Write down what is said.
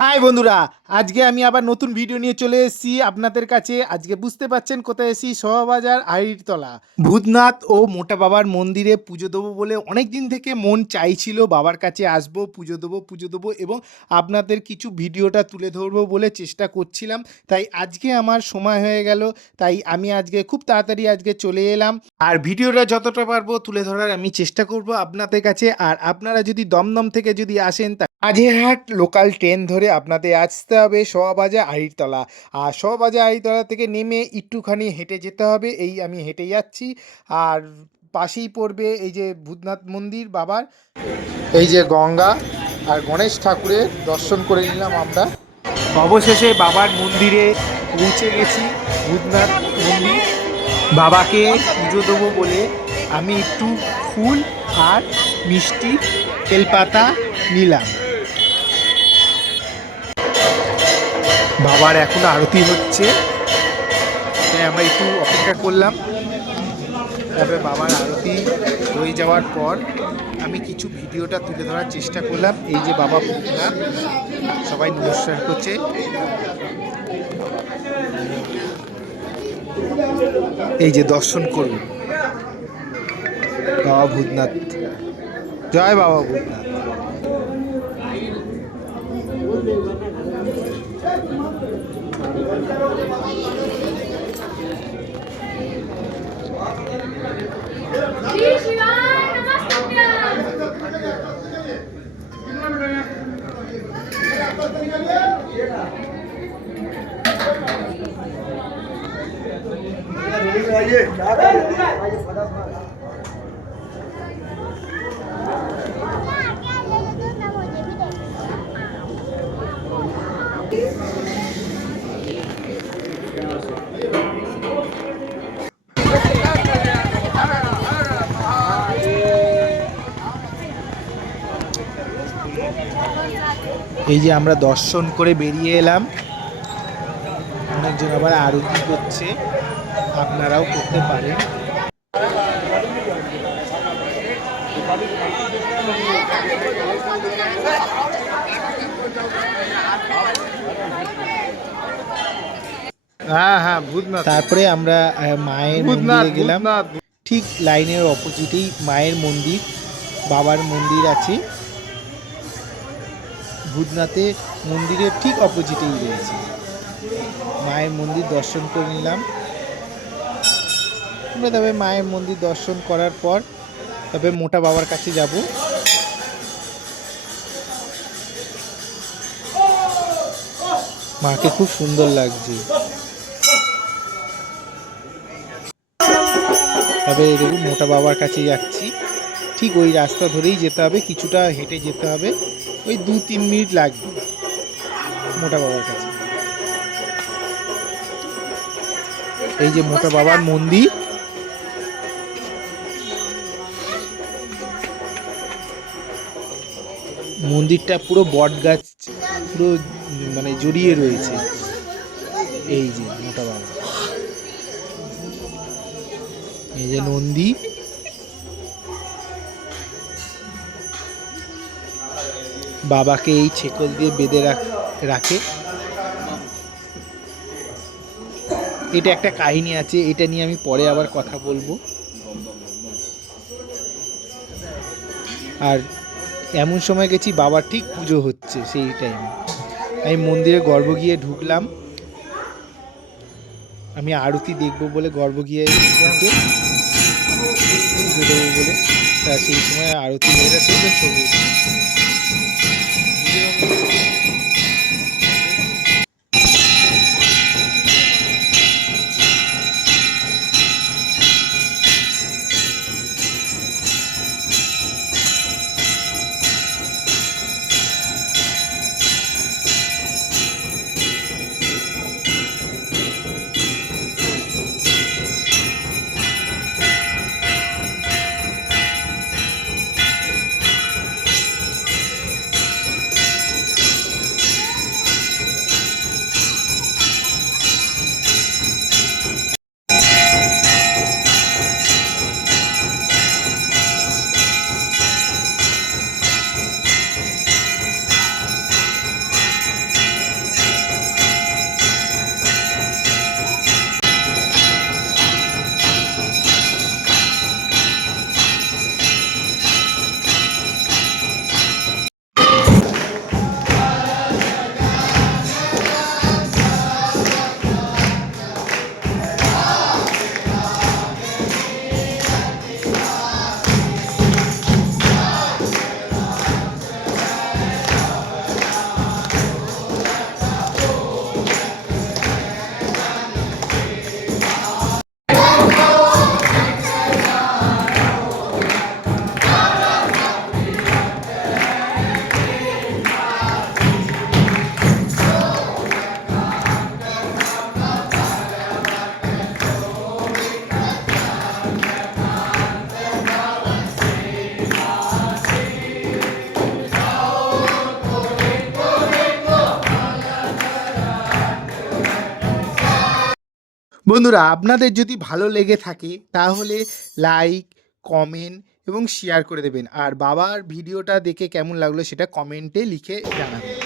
High বন্ধুরা, আজকে আমি আবার নতুন ভিডিও নিয়ে চলে এসেছি আপনাদের কাছে। আজকে বুঝতে পাচ্ছেন কোথায় এসেছি? শোভাবাজার তলা ভূতনাথ ও মোটা বাবার মন্দিরে পুজো দেবো বলে অনেক দিন থেকে মন চাইছিল বাবার কাছে আসব, পুজো দেবো পুজো দেবো এবং আপনাদের কিছু ভিডিওটা তুলে ধরবো বলে চেষ্টা করছিলাম। তাই আজকে আমার সময় হয়ে গেল, তাই আমি আজকে খুব তাড়াতাড়ি আজকে চলে এলাম। আর ভিডিওটা যতটা পারব তুলে ধরার আমি চেষ্টা করব আপনাদের কাছে। আর আপনারা যদি দমদম থেকে যদি আসেন তা আজেরহাট লোকাল ট্রেন ধরে আপনাদের আসতে হবে শোয়াবাজা আড়িরতলা। আর শোয়াবাজা আড়িরতলা থেকে নেমে একটুখানি হেঁটে যেতে হবে, এই আমি হেঁটে যাচ্ছি। আর পাশেই পড়বে এই যে ভূতনাথ মন্দির বাবার। এই যে গঙ্গা আর গণেশ ঠাকুরের দর্শন করে নিলাম আমরা। অবশেষে বাবার মন্দিরে পৌঁছে গেছি ভূতনাথ মন্দির। বাবাকে পুজো দেবো বলে আমি একটু ফুল আর মিষ্টি তেলপাতা নিলাম। বাবার এখন আরতি হচ্ছে। তাই আমরা একটু অপেক্ষা করলাম। তারপরে বাবার আরতি হয়ে যাওয়ার পর আমি কিছু ভিডিওটা তুলে ধরার চেষ্টা করলাম। এই যে বাবা ভূতনাথ সবাই নমস্কার করছে। এই যে দর্শন করুন। বাবা ভূতনাথ। জয় বাবা ভূতনাথ। এই যে আমরা দর্শন করে বেরিয়ে এলাম। অনেকজন আবার আরতি করছে। আপনারাও করতে পারেন। হ্যাঁ হ্যাঁ ভূতনাথ। তারপরে আমরা মায়ের মন্দিরে গেলাম। ঠিক লাইনের অপোজিটেই মায়ের মন্দির বাবার মন্দির আছে। ভূতনাথে মন্দিরের ঠিক অপোজিটেই রয়েছে। মায়ের মন্দির দর্শন করে নিলাম। আমরা তবে মায়ের মন্দির দর্শন করার পর তবে মোটা বাবার কাছে যাব। মাকে খুব সুন্দর লাগছে। তবে দেখুন, মোটা বাবার কাছে যাচ্ছি। ঠিক ওই রাস্তা ধরেই যেতে হবে, কিছুটা হেঁটে যেতে হবে। ওই দু তিন মিনিট লাগবে মোটা বাবার কাছে। এই যে মোটা বাবার মন্দির। মন্দিরটা পুরো বট গাছ, পুরো মানে জড়িয়ে রয়েছে। এই যে, মোটা বাবা। এই যে নন্দী। বাবাকে এই ছেকল দিয়ে বেঁধে রাখ- রাখে। এটা একটা কাহিনী আছে, এটা নিয়ে আমি পরে আবার কথা বলব। আর এমন সময় গেছি বাবার ঠিক পুজো হচ্ছে সেই টাইমে আমি মন্দিরে গর্ব গিয়ে ঢুকলাম। আমি আরতি দেখব বলে গর্ব গিয়ে পুজো দেবো বলে। তা সেই সময় আরতি মেয়েরা সেই ছবি বন্ধুরা, আপনাদের যদি ভালো লেগে থাকে, তাহলে লাইক কমেন্ট এবং শেয়ার করে দেবেন। আর বাবার ভিডিওটা দেখে কেমন লাগল সেটা কমেন্টে লিখে জানাবেন।